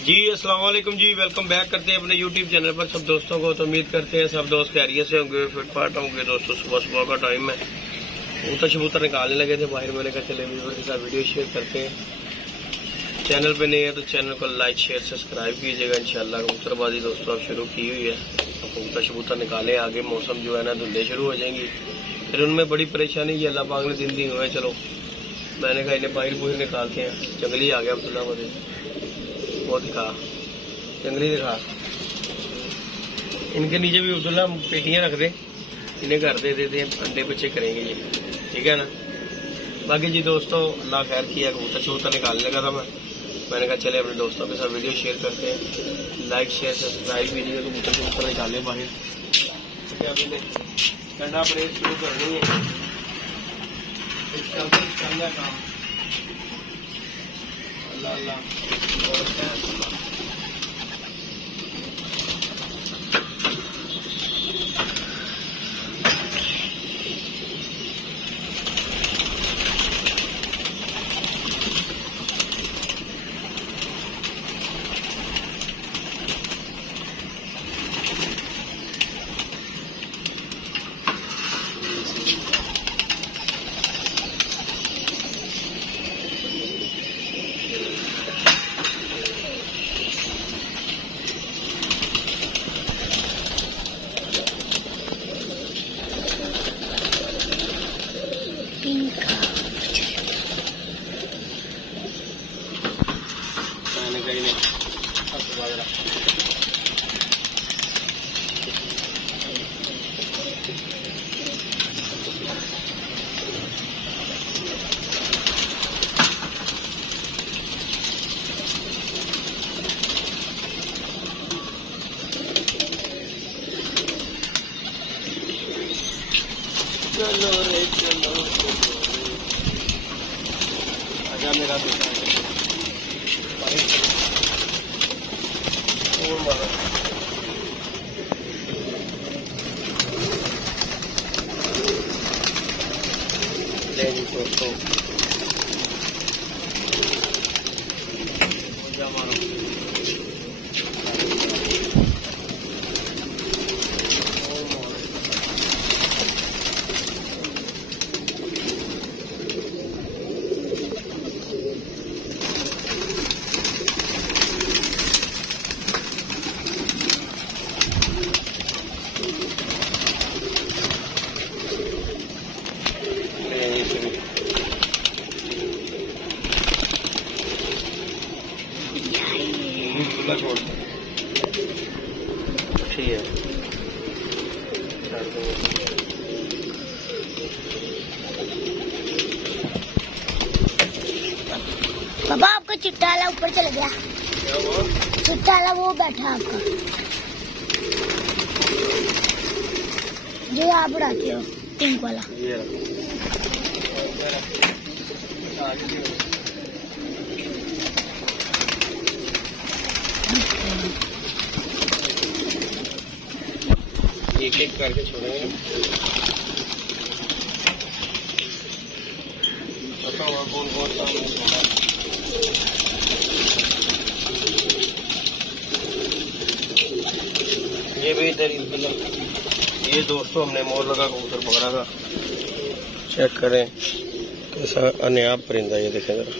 जी अस्सलाम वालेकुम जी, welcome back करते हैं अपने यूट्यूब चैनल पर सब दोस्तों को। तो उम्मीद करते हैं सब दोस्त खैरियत से होंगे, फिटफाट होंगे। दोस्तों सुबह सुबह का टाइम है, कबूतर निकालने लगे थे बाहर। मैंने कहा चले व्यूअर के साथ वीडियो शेयर करते हैं। चैनल पे नहीं है तो चैनल को लाइक शेयर सब्सक्राइब कीजिएगा। इंशाल्लाह कबूतरबाजी दोस्तों अब शुरू की हुई है। कबूतर निकाले, आगे मौसम जो है ना धुंधे शुरू हो जाएंगी, फिर उनमें बड़ी परेशानी है। अल्लाह पाक ने दिन दी हुए। चलो मैंने कहा इन्हें बाहर बुहर निकालते हैं। जंगली आ गया अब्दुल्ला मुझे, वो दिखा, जंगली दिखा। इनके नीचे भी अब्दुल्ला पेटियां रख दे, इन्हें घर दे देते हैं, अंडे बच्चे करेंगे ये, ठीक है ना। बाकी जी दोस्तों अल्लाह खैर किया, कबूतर निकालने लगा था मैंने कहा चले अपने दोस्तों के साथ वीडियो शेयर करते हैं। लाइक शेयर सब्सक्राइब कीजिए। कबूतर निकाले बाहर, अभी ठंडा परेड शुरू करनी है। काम अल्लाह अल्लाह। चलो रे चलो, आजा मेरा बेटा। दोस्तों छोड़ ठीक है, पापा आपका चिट्टा वाला ऊपर चला गया। चिट्टा वाला वो बैठा आपका जो आप उड़ाते हो, पिंक वाला। एक एक करके छोड़ेंगे। ये भी इधर ये दोस्तों हमने मोर लगा कबूतर पकड़ा था। चेक करें कैसा अनायाब परिंदा, ये देखें जरा।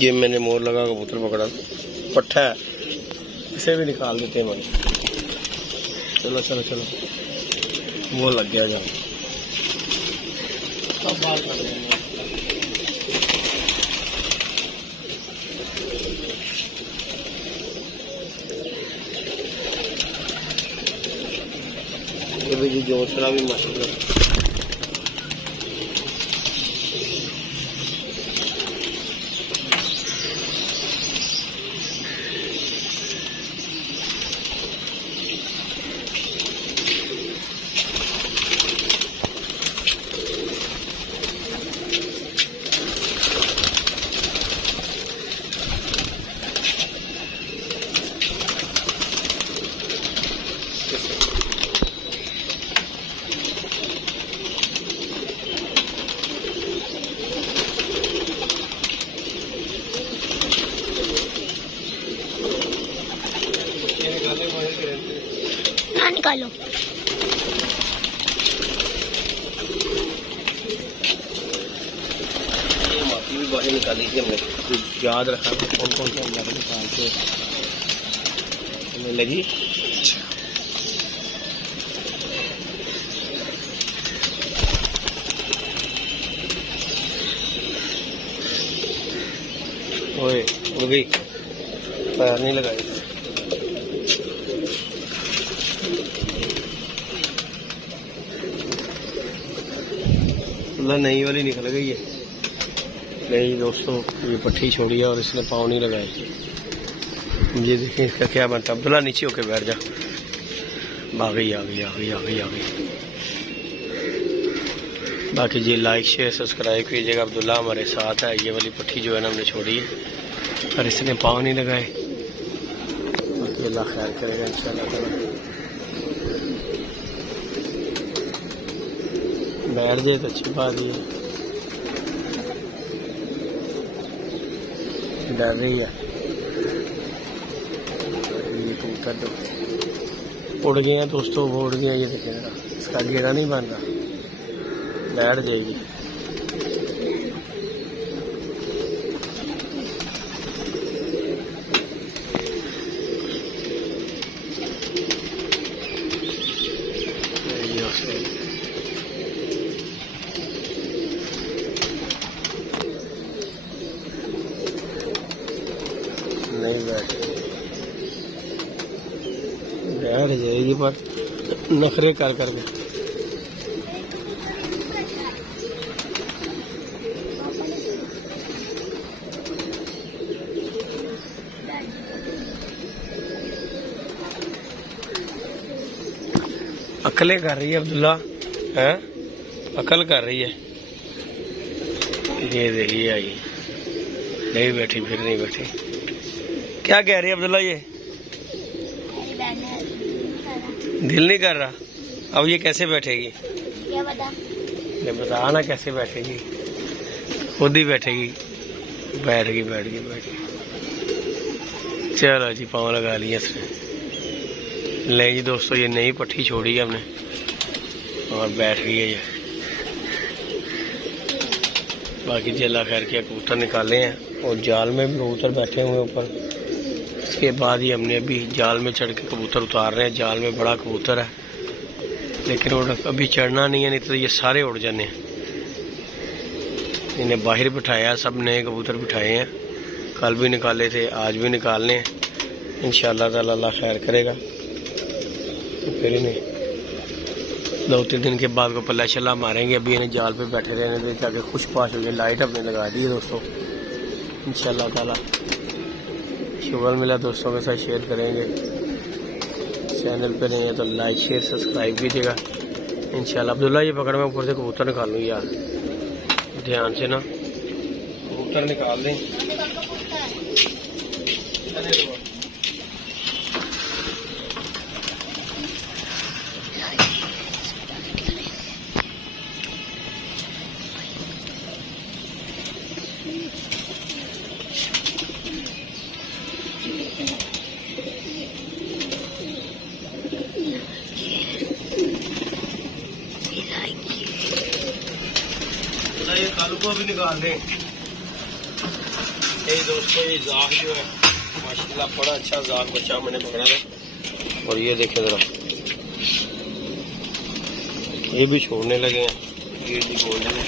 ये मैंने मोर लगा कबूतर पकड़ा, पट्ठा है, इसे भी निकाल देते हैं भाई। चलो चलो चलो, वो लग गया जाओ, सब बात कर देंगे। ये भी जी जोसरा भी माशाल्लाह। निकालो। ये माटी भी बाहर निकाली थी हमने, तो याद रखा था कौन कौन सा अंदर निकालते हमें लगी। ओए उड़ गई, पैर नहीं लगाई। नई वाली निकल गई है। नहीं दोस्तों, ये पट्टी छोड़ी है और इसने पाँव नहीं लगाए। ये देखें इसका क्या बनता। अब्दुल्ला नीचे होके बैठ जा। आ गई आ गई आ गई आ गई आ गई। बाकी जी लाइक शेयर सब्सक्राइब कीजिएगा। अब्दुल्ला हमारे साथ है। ये वाली पट्टी जो है ना हमने छोड़ी है और इसने पाँव नहीं लगाए। बाकी अल्लाह खैर करेगा इंशाल्लाह। बैठ जाए तो अच्छी बात ही है। डर रही है ये कबूतर तो उड़ गए हैं दोस्तों, वो उड़ गया। ये देखें जरा, इसका घेरा नहीं बन रहा, बैठ जाएगी। नहीं बैठ जाएगी पर नखरे कर करके। अकलें कर रही है अब्दुल्ला, है अकल कर रही है। ये देखिए आई, नहीं बैठी, फिर नहीं बैठी। क्या कह रही है अब्दुल्ला? ये दिल नहीं कर रहा। अब ये कैसे बैठेगी? क्या बता? ये बता ना कैसे बैठेगी। खुद ही बैठेगी। बैठ गई बैठ गई बैठ गई। चलो जी, पाँव लगा लिया इसने। ले जी दोस्तों, ये नई पट्टी छोड़ी है हमने और बैठ गई है ये। बाकी जी अल्लाह खैर किया, कबूतर निकाले हैं और जाल में भी कबूतर बैठे हुए ऊपर। इसके बाद ही हमने अभी जाल में चढ़ के कबूतर उतार रहे हैं। जाल में बड़ा कबूतर है लेकिन वो अभी चढ़ना नहीं है, नहीं तो ये सारे उड़ जाने हैं। इन्हें बाहर बिठाया, सब नए कबूतर बिठाए हैं। कल भी निकाले थे, आज भी निकालने हैं इंशाअल्लाह ताला। अल्लाह खैर करेगा तो फिर इन्हें 2-3 दिन के बाद को पल्ला शल्ला मारेंगे। अभी इन्हें जाल पे बैठे रहने दे ताकि खुश पाश हो गए। लाइट हमने लगा दी है दोस्तों इंशाअल्लाह ताला। शुगर मिला दोस्तों के साथ शेयर करेंगे। चैनल पे नहीं है तो लाइक शेयर सब्सक्राइब कीजिएगा इंशाल्लाह। अब्दुल्ला ये पकड़ में ऊपर से कबूतर निकाल लूँ यार, ध्यान से ना कबूतर निकाल दें। ये कालू को भी निकाल दें। ये दोस्तों ये जाग जो है माशाल्लाह बड़ा अच्छा जाग बच्चा मैंने पकड़ा था। और ये देखें जरा, ये भी छोड़ने लगे हैं। ये भी गोल्डन है,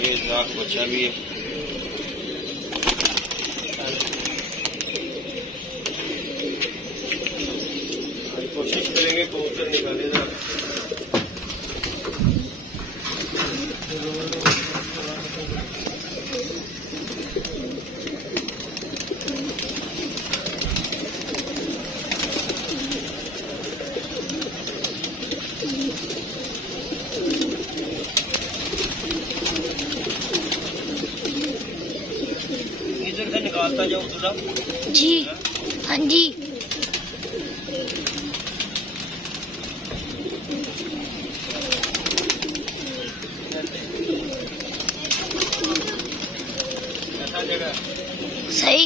ये जाग बच्चा भी है। कोशिश करेंगे कबूतर निकाले जरा। इधर से निकालता जाओ थोड़ा जी। हाँ जी। सही।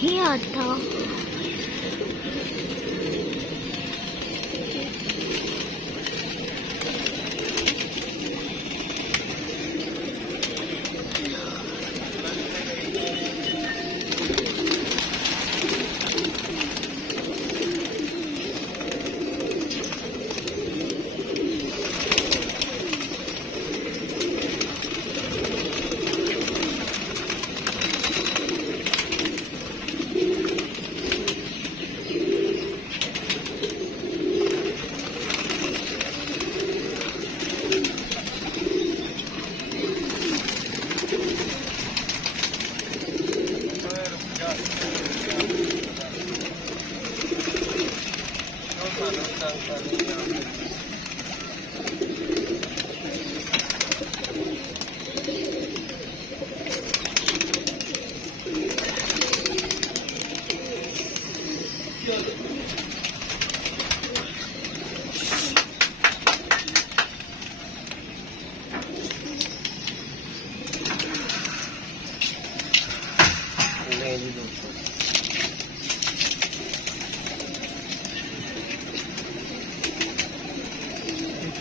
नहीं आता।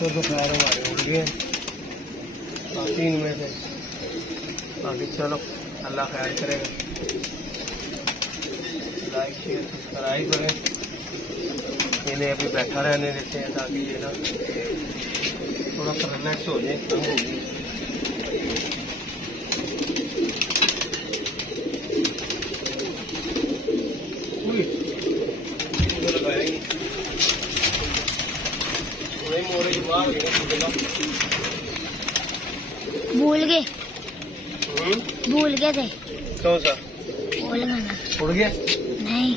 तो खैर हमारे उड़ गए तीन में से। बाकी चलो अल्लाह खैर करेगा। लाइक शेयर सब्सक्राइब करें। इन्हें अभी बैठा रहने देते हैं ताकि ये ना थोड़ा रिलैक्स हो जाए, कम होगी। भूल गए थे। कौन सा भूल गए? उड़ गया? नहीं,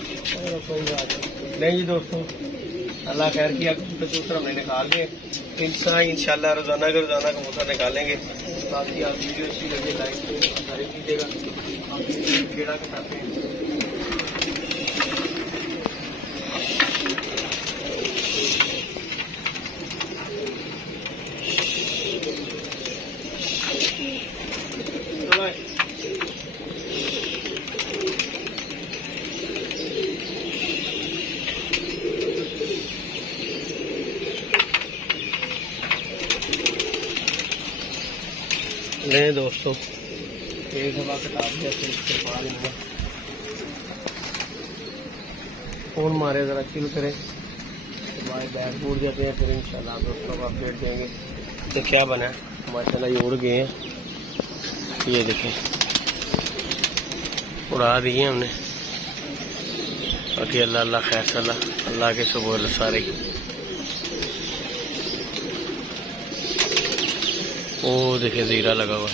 कोई बात नहीं जी दोस्तों, अल्लाह खैर किया। कबूतर हमने निकाल के इंशाल्लाह रोजाना के रोजाना कबूतर निकालेंगे। बाकी आप वीडियो अच्छी लगे लाइक कीजिएगा। कीड़ा के साथ ले दोस्तों, एक हवा किताब फोन मारे जरा चिल करें, हमारे बैग बूढ़ जाते हैं, फिर इंशाल्लाह दोस्तों को अपडेट देंगे। तो क्या बना है माशाल्लाह, ये उड़ गए हैं, ये देखें उड़ा दिए हमने। बाकी अल्लाह अल्लाह खैर सल्ला अल्लाह के सुबह सारे। वो देखे जीरा लगा हुआ,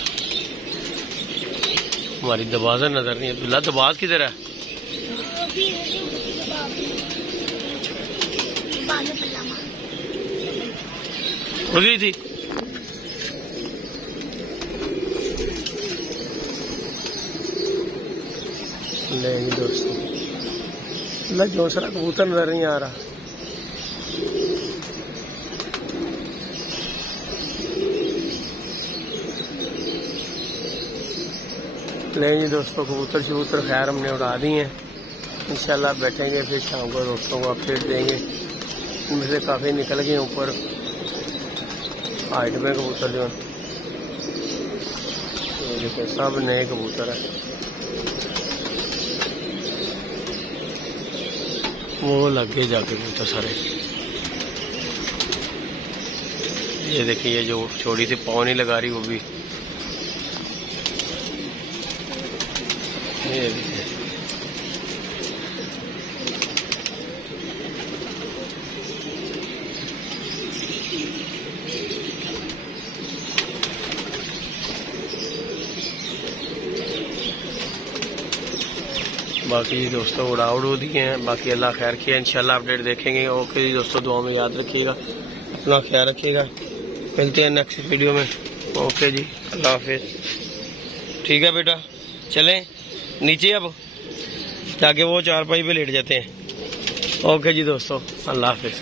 हमारी दबाज नजर नहीं है। बिल्ला दबाज किधर है? उड़ गई थी। नहीं दोस्तों, जो सारा कबूतर नजर नहीं आ रहा। नहीं जी दोस्तों, कबूतर शबूतर खैर हमने उड़ा दी हैं। इंशाल्लाह बैठेंगे फिर शाम को दोस्तों को अपडेट देंगे। इनमें से काफ़ी निकल गए ऊपर हाइट में कबूतर जो देखिए, सब नए कबूतर है। वो लग गए जाके कबूतर सारे। ये देखिए, ये जो छोटी सी पाँव नहीं लगा रही वो भी। ये देखिए बाकी दोस्तों उड़ा उड़ू दिए हैं। बाकी अल्लाह खैर किया, इंशाल्लाह अपडेट देखेंगे। ओके जी दोस्तों, दुआ में याद रखिएगा, अपना ख्याल रखिएगा। मिलते हैं नेक्स्ट वीडियो में। ओके जी, अल्लाह हाफिज। ठीक है बेटा, चलें नीचे अब जाके वो चारपाई पे लेट जाते हैं। ओके जी दोस्तों, अल्लाह हाफिज।